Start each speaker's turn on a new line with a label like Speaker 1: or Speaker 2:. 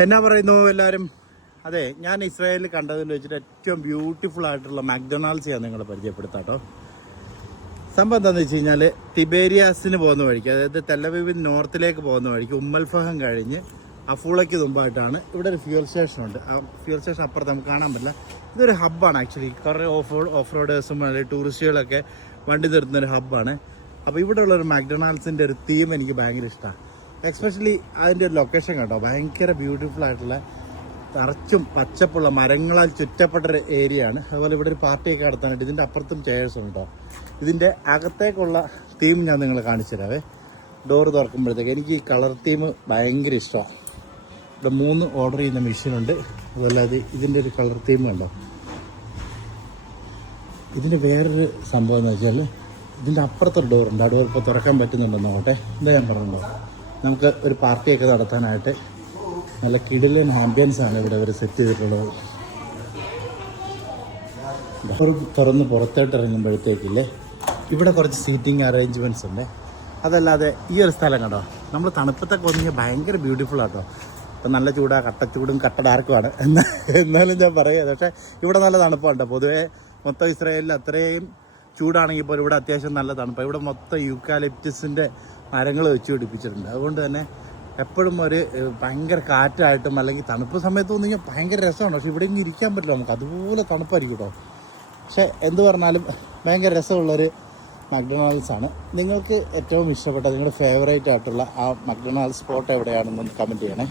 Speaker 1: എന്നാ പറയുന്നു എല്ലാവരും? അതെ ഞാൻ ഇസ്രായേലിൽ കണ്ടതിൽ വെച്ചിട്ട് ഏറ്റവും ബ്യൂട്ടിഫുൾ ആയിട്ടുള്ള മാക്ഡൊണാൾഡ്സിയാണ് നിങ്ങളെ പരിചയപ്പെടുത്താം കേട്ടോ സംഭവം എന്താണെന്ന് വെച്ച് കഴിഞ്ഞാൽ തിബേരിയാസിന് പോകുന്ന വഴിക്ക് അതായത് തെല്ലവീവിൽ നോർത്തിലേക്ക് പോകുന്ന വഴിക്ക് ഉമ്മൽഫഹം കഴിഞ്ഞ് അഫൂളയ്ക്ക് മുമ്പായിട്ടാണ് ഇവിടെ ഒരു ഫ്യൂൽ സ്റ്റേഷൻ ഉണ്ട്. ആ ഫ്യൂൽ സ്റ്റേഷൻ അപ്പുറത്ത് നമുക്ക് കാണാൻ പറ്റില്ല. ഇതൊരു ഹബ്ബാണ് ആക്ച്വലി കുറേ ഓഫ് ഓഫ് റോഡേഴ്സും അല്ലെങ്കിൽ ടൂറിസ്റ്റുകളൊക്കെ വണ്ടി നിർത്തുന്ന ഒരു ഹബ്ബാണ് അപ്പോൾ ഇവിടെയുള്ള ഒരു മാക്ഡൊണാൾഡ്സിന്റെ ഒരു തീം എനിക്ക് ഭയങ്കര ഇഷ്ടമാണ് എക്സ്പെഷ്യലി അതിന്റെ ഒരു ലൊക്കേഷൻ കേട്ടോ ഭയങ്കര ബ്യൂട്ടിഫുൾ ആയിട്ടുള്ള തറച്ചും പച്ചപ്പുള്ള മരങ്ങളാൽ ചുറ്റപ്പെട്ട ഒരു ഏരിയ ആണ്. അതുപോലെ ഇവിടെ ഒരു പാർട്ടിയൊക്കെ നടത്താനായിട്ട് ഇതിന്റെ അപ്പുറത്തും ചെയേഴ്സും കേട്ടോ. ഇതിന്റെ അകത്തേക്കുള്ള തീം ഞാൻ നിങ്ങളെ കാണിച്ചു തരാവേ. ഡോറ് തുറക്കുമ്പോഴത്തേക്ക് എനിക്ക് ഈ കളർ തീം ഭയങ്കര ഇഷ്ടമാണ് ഇവിടെ മൂന്ന് ഓർഡർ ചെയ്യുന്ന മെഷീനുണ്ട് അതുപോലെ അത് ഇതിന്റെ ഒരു കളർ തീം കണ്ടോ? ഇതിന്റെ വേറൊരു സംഭവം എന്ന് വെച്ചാൽ ഇതിന്റെ അപ്പുറത്തൊരു ഡോറുണ്ട് ആ ഡോർ ഇപ്പോൾ തുറക്കാൻ പറ്റുന്നുണ്ടെന്ന് നോക്കട്ടെ. എന്താ ഞാൻ പറഞ്ഞല്ലോ നമുക്ക് ഒരു പാർട്ടിയൊക്കെ നടത്താനായിട്ട് നല്ല കിടിലൻ ആംബിയൻസ് ആണ് ഇവിടെ അവർ സെറ്റ് ചെയ്തിട്ടുള്ളത്. തുറന്ന് പുറത്തോട്ട് ഇറങ്ങുമ്പോഴത്തേക്കില്ലേ ഇവിടെ കുറച്ച് സീറ്റിംഗ് അറേഞ്ച്മെന്റ്സ് ഉണ്ട്. അതല്ലാതെ ഈ ഒരു സ്ഥലം കണ്ടോ നമ്മൾ തണുപ്പത്തൊക്കെ വന്നു ഭയങ്കര ബ്യൂട്ടിഫുൾ ആട്ടോ. ഇപ്പം നല്ല ചൂടാ കട്ടച്ചൂടും കട്ട ഡാർക്കുമാണ് എന്നാ എന്നാലും ഞാൻ പറയുക പക്ഷേ ഇവിടെ നല്ല തണുപ്പുണ്ട്. പൊതുവേ മൊത്തം ഇസ്രായേലിൽ അത്രയും ചൂടാണെങ്കിൽ പോലും ഇവിടെ അത്യാവശ്യം നല്ല തണുപ്പാണ് ഇവിടെ മൊത്തം യൂക്കാലിപ്റ്റസിന്റെ മരങ്ങൾ വെച്ച് പിടിപ്പിച്ചിട്ടുണ്ട്. അതുകൊണ്ട് തന്നെ എപ്പോഴും ഒരു ഭയങ്കര കാറ്റായിട്ടും അല്ലെങ്കിൽ തണുപ്പ് സമയത്ത് വന്നു കഴിഞ്ഞാൽ ഭയങ്കര രസമാണ്. പക്ഷെ ഇവിടെ ഇങ്ങനെ ഇരിക്കാൻ പറ്റില്ല നമുക്ക്. അതുപോലെ തണുപ്പായിരിക്കും കേട്ടോ. പക്ഷേ എന്ത് പറഞ്ഞാലും ഭയങ്കര രസമുള്ളൊരു മക്ഡൊണാൾഡ്സ് ആണ്. നിങ്ങൾക്ക് ഏറ്റവും ഇഷ്ടപ്പെട്ട നിങ്ങളുടെ ഫേവറേറ്റ് ആയിട്ടുള്ള ആ മക്ഡൊണാൾഡ്സ് സ്പോട്ട് എവിടെയാണെന്ന് കമന്റ് ചെയ്യണേ.